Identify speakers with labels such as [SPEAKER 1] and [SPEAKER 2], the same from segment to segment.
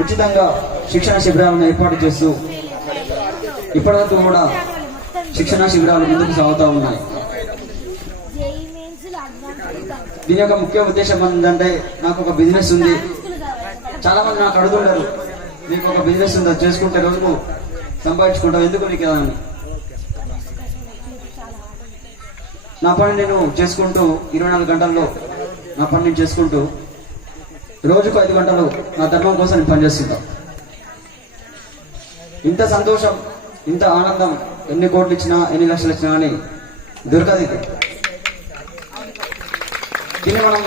[SPEAKER 1] ఉచితంగా శిక్షణ శిబిరాలను ఏర్పాటు చేస్తూ ఇప్పటివరకు కూడా శిక్షణ శిబిరాలు ముందుకు సాగుతూ ఉన్నాయి. దీని యొక్క ముఖ్య ఉద్దేశం ఏంటంటే నాకు ఒక బిజినెస్ ఉంది. చాలా మంది నాకు అడుగుతుంటారు నీకు ఒక బిజినెస్ ఉందా? చేసుకుంటే రోజుకు సంపాదించుకుంటావు. ఎందుకు నీకు అని? నా పని నేను చేసుకుంటూ ఇరవై నాలుగు గంటల్లో నా పని నేను చేసుకుంటూ రోజుకు ఐదు గంటలు నా ధర్మం కోసం నేను పనిచేస్తుంటా. ఇంత సంతోషం ఇంత ఆనందం ఎన్ని కోట్లు ఇచ్చినా ఎన్ని లక్షలు ఇచ్చినా అని దొరకదు ఇది. దీన్ని మనం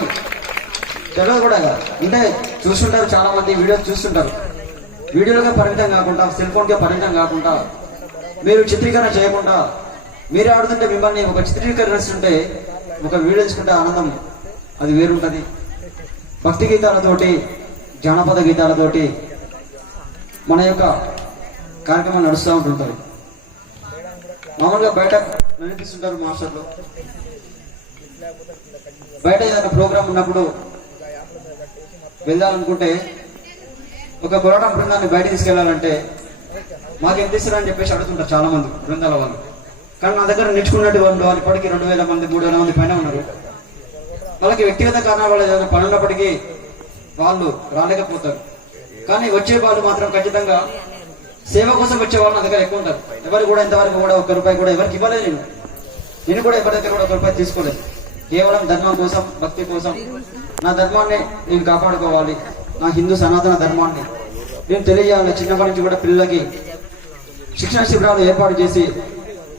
[SPEAKER 1] తెలియదు కూడా కదా. అంటే చూస్తుంటారు చాలా మంది వీడియోస్ చూస్తుంటారు. వీడియోలుగా పరిమితం కాకుండా సెల్ ఫోన్గా పరిమితం కాకుండా మీరు చిత్రీకరణ చేయకుండా మీరే ఆడుతుంటే మిమ్మల్ని ఒక చిత్రీకరణ ఉంటే ఒక వీడియో తీసుకుంటే ఆనందం అది వేరుంటుంది. భక్తి గీతాలతోటి జానపద గీతాలతోటి మన యొక్క కార్యక్రమం నడుస్తూ ఉంటుంటారు మామూలుగా బయట నడిపిస్తుంటారు మాస్టర్లు. బయట ఏదైనా ప్రోగ్రాం ఉన్నప్పుడు వెళ్దాలనుకుంటే ఒక పోరాటం బృందాన్ని బయట తీసుకెళ్ళాలంటే మాకు ఎంత ఇస్తారని చెప్పేసి అడుగుతుంటారు చాలా మంది బృందాల వాళ్ళు. కానీ నా దగ్గర నేర్చుకున్నటువంటి వాళ్ళు వాళ్ళు ఇప్పటికీ రెండు వేల మంది మూడు వేల మంది పైన ఉన్నారు. వాళ్ళకి వ్యక్తిగత కారణాల వల్ల ఏదైనా పని ఉన్నప్పటికీ వాళ్ళు రాలేకపోతారు. కానీ వచ్చే వాళ్ళు మాత్రం ఖచ్చితంగా సేవ కోసం వచ్చే వాళ్ళు నా దగ్గర ఎక్కువ ఉంటారు. ఎవరు కూడా ఇంతవరకు కూడా ఒక్క రూపాయి కూడా ఎవరికి ఇవ్వలేదు నేను. నేను కూడా ఎవరి దగ్గర కూడా ఒక రూపాయి తీసుకోలేదు. కేవలం ధర్మం కోసం భక్తి కోసం నా ధర్మాన్ని నేను కాపాడుకోవాలి. నా హిందూ సనాతన ధర్మాన్ని నేను తెలియజేయాలి. చిన్నప్పటి నుంచి కూడా పిల్లలకి శిక్షణ శిబిరాలు ఏర్పాటు చేసి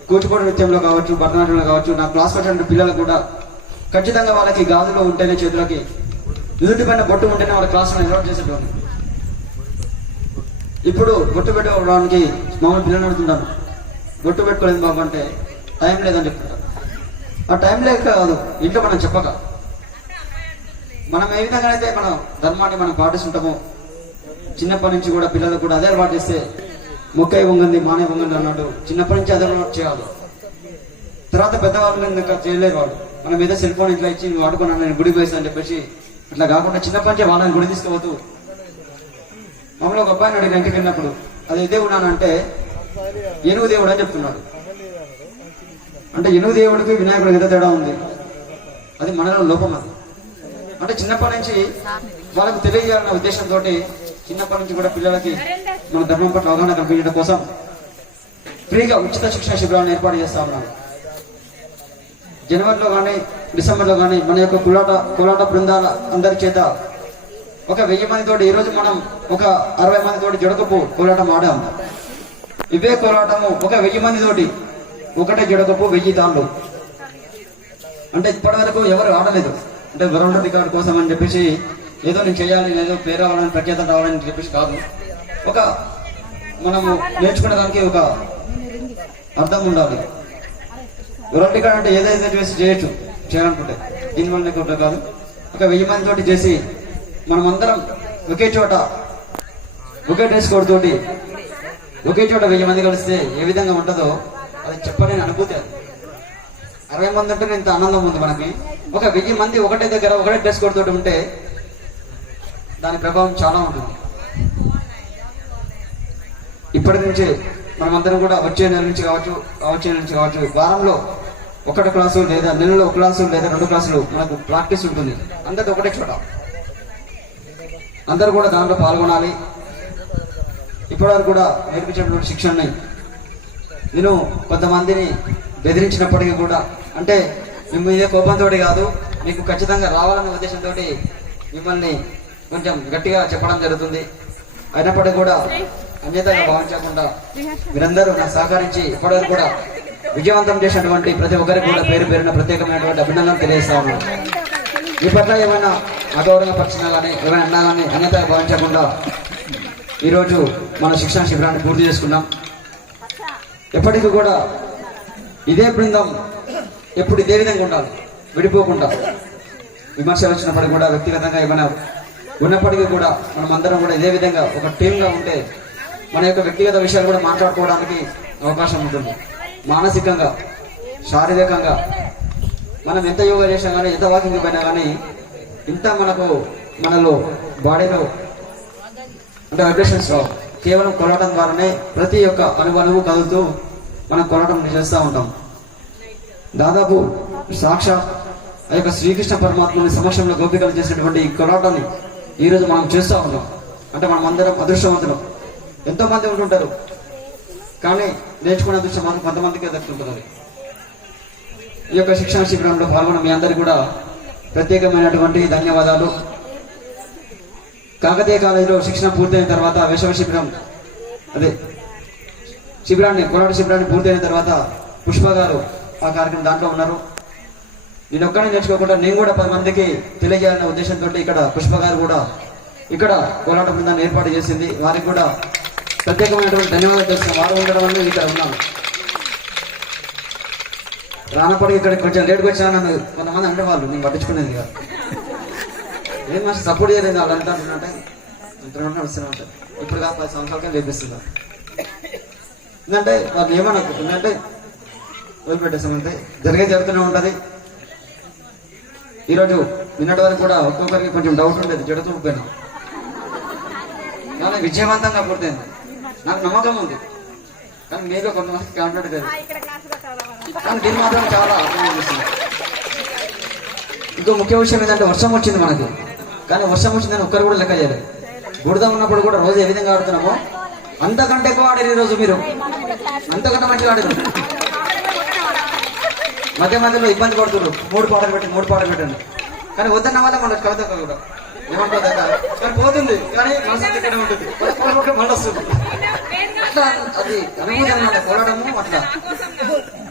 [SPEAKER 1] కూచిపూడి నృత్యంలో కావచ్చు భరతనాట్యంలో కావచ్చు నా క్లాస్ వచ్చిన పిల్లలకు కూడా ఖచ్చితంగా వాళ్ళకి గాజులు ఉంటేనే చేతులకి నుదుటి పైన బొట్టు ఉంటేనే వాళ్ళ క్లాసులో అలవాటు చేసేటోని ఇప్పుడు బొట్టు పెట్టుకోవడానికి మామూలు పిల్లలు అడుగుతుంటాను బొట్టు పెట్టుకోలేదు బాబు అంటే టైం లేదని చెప్తుంటారు. ఆ టైం లేక కాదు ఇంట్లో మనం చెప్పక. మనం ఏ విధంగా అయితే మనం ధర్మాన్ని మనం పాటిస్తుంటామో చిన్నప్పటి నుంచి కూడా పిల్లలకు కూడా అదే అలవాటు చేస్తే మొక్కై వంగంది మానే వంగంది అన్నాడు. చిన్నప్పటి నుంచి అదే అలవాటు చేయాలి. తర్వాత పెద్దవాళ్ళు ఇంకా చేయలేరు వాళ్ళు. మనం మీద సెల్ ఫోన్ ఇట్లా ఇచ్చి వాడుకున్నాను నేను గుడికి వేసా అని చెప్పేసి అట్లా కాకుండా చిన్నప్పటి నుంచి వాళ్ళని గుడి తీసుకుపోతూ. మమ్మల్ని ఒక అబ్బాయిని అడిగి ఇంటికి వెళ్ళినప్పుడు అది దేవుడు అని అంటే ఏనుగు దేవుడు అని చెప్తున్నాడు. అంటే ఏనుగు దేవుడికి వినాయకుడికి ఎంత తేడా ఉంది? అది మనలో లోపం అది. అంటే చిన్నప్పటి నుంచి వాళ్ళకు తెలియజేయాలన్న ఉద్దేశంతో చిన్నప్పటి నుంచి కూడా పిల్లలకి మన ధర్మం పట్ల అవగాహన కల్పించడం కోసం ఫ్రీగా ఉచిత శిక్షణ శిబిరాలను ఏర్పాటు చేస్తా ఉన్నాను జనవరిలో కానీ డిసెంబర్లో కానీ మన యొక్క కులాట కులాట బృందాల అందరి చేత ఒక వెయ్యి మంది తోటి ఈరోజు మనం ఒక అరవై మంది తోటి జడకపు కోలాటం ఆడాం. ఇవే కోలాటము ఒక వెయ్యి మంది తోటి ఒకటే జడకపు వెయ్యి తాళ్ళు అంటే ఇప్పటి వరకు ఎవరు ఆడలేదు. అంటే వరల్డ్ రికార్డ్ కోసం అని చెప్పేసి ఏదో నేను చేయాలి ఏదో పేరు రావాలని ప్రఖ్యాత రావాలని చెప్పేసి కాదు. ఒక మనము నేర్చుకునే దానికి ఒక అర్థం ఉండాలి. వరల్డ్ కాడ అంటే ఏదైతే చేసి చేయొచ్చు చేయాలనుకుంటే. దీనివల్ల కూడా కాదు. ఒక వెయ్యి మంది తోటి చేసి మనమందరం ఒకే చోట ఒకే డ్రెస్ కోడ్ తోటి ఒకే చోట వెయ్యి మంది కలిస్తే ఏ విధంగా ఉంటుందో అది చెప్పలేని అనుభూతి అది. అరవై మంది ఉంటే ఇంత ఆనందం ఉంది మనకి. ఒక వెయ్యి మంది ఒకటే దగ్గర ఒకటే డ్రెస్ కోడ్ తోటి ఉంటే దాని ప్రభావం చాలా ఉంటుంది. ఇప్పటి నుంచే మనమందరం కూడా వచ్చే నెల నుంచి కావచ్చు వచ్చే నెల నుంచి కావచ్చు వారంలో ఒకటి క్లాసు లేదా నెలలో ఒక క్లాసు లేదా రెండు క్లాసులు మనకు ప్రాక్టీస్ ఉంటుంది. అందరిది ఒకటే చోట. అందరూ కూడా దాంట్లో పాల్గొనాలి. ఇప్పటివరకు కూడా నేర్పించినటువంటి శిక్షణని నేను కొంతమందిని బెదిరించినప్పటికీ కూడా అంటే మేము ఇదే కోపంతో కాదు మీకు ఖచ్చితంగా రావాలన్న ఉద్దేశంతో మిమ్మల్ని కొంచెం గట్టిగా చెప్పడం జరుగుతుంది. అయినప్పటికీ కూడా అన్యతగా భావించకుండా మీరందరూ నాకు సహకరించి ఇప్పటివరకు కూడా విజయవంతం చేసినటువంటి ప్రతి ఒక్కరికి కూడా పేరు పేరున ప్రత్యేకమైనటువంటి అభినందనలు తెలియజేస్తా ఉన్నాను ఈ పట్ల ఏమైనా అగౌరవపరిచినా కానీ ఏమైనా అన్నా కానీ అన్యతగా భావించకుండా ఈరోజు మన శిక్షణ శిబిరాన్ని పూర్తి చేసుకున్నాం. ఎప్పటికీ కూడా ఇదే బృందం ఎప్పుడు ఇదే విధంగా ఉండాలి విడిపోకుండా. విమర్శలు వచ్చినప్పటికీ కూడా వ్యక్తిగతంగా ఏమైనా ఉన్నప్పటికీ కూడా మనం అందరం కూడా ఇదే విధంగా ఒక టీంగా ఉంటే మన యొక్క వ్యక్తిగత విషయాలు కూడా మాట్లాడుకోవడానికి అవకాశం ఉంటుంది. మానసికంగా శారీరకంగా మనం ఎంత యోగా చేసినా కానీ ఎంత వాకింగ్ పోయినా కానీ ఇంత మనకు మనలో బాడీలో అంటే వైబ్రేషన్స్ రావు. కేవలం కొనడం ద్వారానే ప్రతి ఒక్క అణువణువు కదులుతూ మనం కొనడం చేస్తూ ఉంటాం. దాదాపు సాక్షాత్ ఆ యొక్క శ్రీకృష్ణ పరమాత్మని సమక్షంలో గోపికలు చేసినటువంటి ఈ కొలాటాన్ని ఈరోజు మనం చేస్తూ ఉంటాం అంటే మనం అందరం అదృష్టవంతులం. ఎంతో మంది ఉంటుంటారు కానీ నేర్చుకునే దృశ్యం మాత్రం కొంతమందికే దక్కుతుంటుంది. ఈ యొక్క శిక్షణ శిబిరంలో పాల్గొన్న మీ అందరికీ కూడా ప్రత్యేకమైనటువంటి ధన్యవాదాలు. కాకతీయ కాలేజీలో శిక్షణ పూర్తయిన తర్వాత విశ్వ శిబిరం అదే శిబిరాన్ని కొలాట శిబిరాన్ని పూర్తయిన తర్వాత పుష్ప గారు ఆ కార్యక్రమం దాంట్లో ఉన్నారు. నేను ఒక్కడే నేర్చుకోకుండా నేను కూడా పది మందికి తెలియజేయాలనే ఉద్దేశంతో ఇక్కడ పుష్ప గారు కూడా ఇక్కడ కోలాట బృందాన్ని ఏర్పాటు చేసింది. వారికి కూడా ప్రత్యేకమైనటువంటి ధన్యవాదాలు తెలిసిన వారు ఉండడం వల్ల ఇక్కడ ఉన్నాను. రానప్పటికీ ఇక్కడ కొంచెం లేట్కి వచ్చినా నన్ను కొంతమంది అంటే వాళ్ళు నేను పట్టించుకునేది కాదు. ఏం మాస్టర్ సపోర్ట్ చేయలేదు వాళ్ళంతా అంటున్నట్టే ఇంత నడుస్తూనే ఇప్పుడు కాదు పది సంవత్సరాలకే లేపిస్తున్నారు. ఎందుకంటే వాళ్ళు ఏమనకు ఎందుకంటే వదిలిపెట్టేసామంటే జరిగే జరుగుతూనే ఉంటుంది. ఈరోజు నిన్నటి వరకు కూడా ఒక్కొక్కరికి కొంచెం డౌట్ ఉండేది జడుతూ పోయినా. కానీ విజయవంతంగా పూర్తయింది. నాకు నమ్మకం ఉంది. కానీ మీలో కొంతమంది కాన్ఫిడెంట్ లేదు కానీ దీన్ని మాత్రం చాలా అర్థం చేస్తుంది ఇంకో ముఖ్య విషయం ఏంటంటే వర్షం వచ్చింది మనకి. కానీ వర్షం వచ్చిందని ఒక్కరు కూడా లెక్క చేయలేదు. బుడద ఉన్నప్పుడు కూడా రోజు ఏ విధంగా ఆడుతున్నామో అంతకంటే ఎక్కువ ఆడారు ఈ రోజు మీరు. అంతకంటే మంచిగా ఆడారు. మధ్య మధ్యలో ఇబ్బంది పడుతున్నారు. మూడు పాటలు పెట్టి మూడు పాటలు పెట్టండి. కానీ వద్దన్న వల్ల మన కవిత కూడా ఏమంటారు దగ్గర కానీ పోతుంది. కానీ మనసు ఉంటుంది. మరి అట్లా అది అనుభూతి అనమాట అట్లా.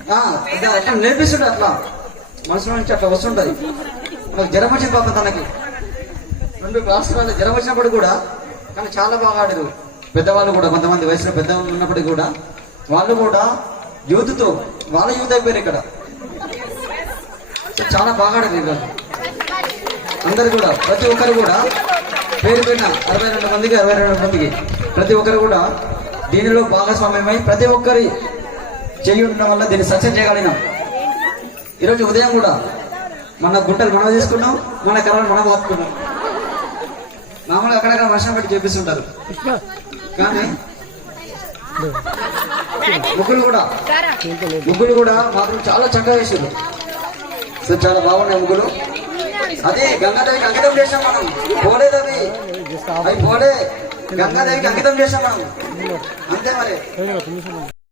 [SPEAKER 1] ఆ, అట్లా అట్లా అట్లా. మనసులో నుంచి అట్లా వస్తుంటది. మనకు జ్వరం వచ్చింది పాప తనకి. రెండు రాష్ట్రాలు జ్వరం వచ్చినప్పుడు కూడా కానీ చాలా బాగా ఆడారు. పెద్దవాళ్ళు కూడా కొంతమంది వయసులో పెద్దవాళ్ళు ఉన్నప్పటికీ కూడా వాళ్ళు కూడా యూత్తో వాళ్ళ యూత్ అయిపోయారు ఇక్కడ. చాలా బాగా ఆడారు ఈరోజు అందరు కూడా ప్రతి ఒక్కరు కూడా పేరు పెట్టిన అరవై రెండు మందికి అరవై రెండు మందికి ప్రతి ఒక్కరు కూడా దీనిలో భాగస్వామ్యమై ప్రతి ఒక్కరి చేయి ఉండడం వల్ల దీన్ని సక్సెస్ చేయగలిగినాం. ఈరోజు ఉదయం కూడా మన గుంటలు మనం తీసుకున్నాం మన కర్రలు మనం వాడుకున్నాం మామూలుగా అక్కడక్కడ వర్షం పెట్టి చేపిస్తుంటారు. కానీ ముగ్గులు కూడా ముగ్గురు కూడా మాత్రం చాలా చక్కగా వేసారు సో చాలా బాగున్నాయి ముగ్గురు అదే గంగాదేవికి అంకితం చేసాం మనం. పోలేదు అవి పోలే. గంగాదేవికి అంకితం చేసాం మనం. అంతే మరి.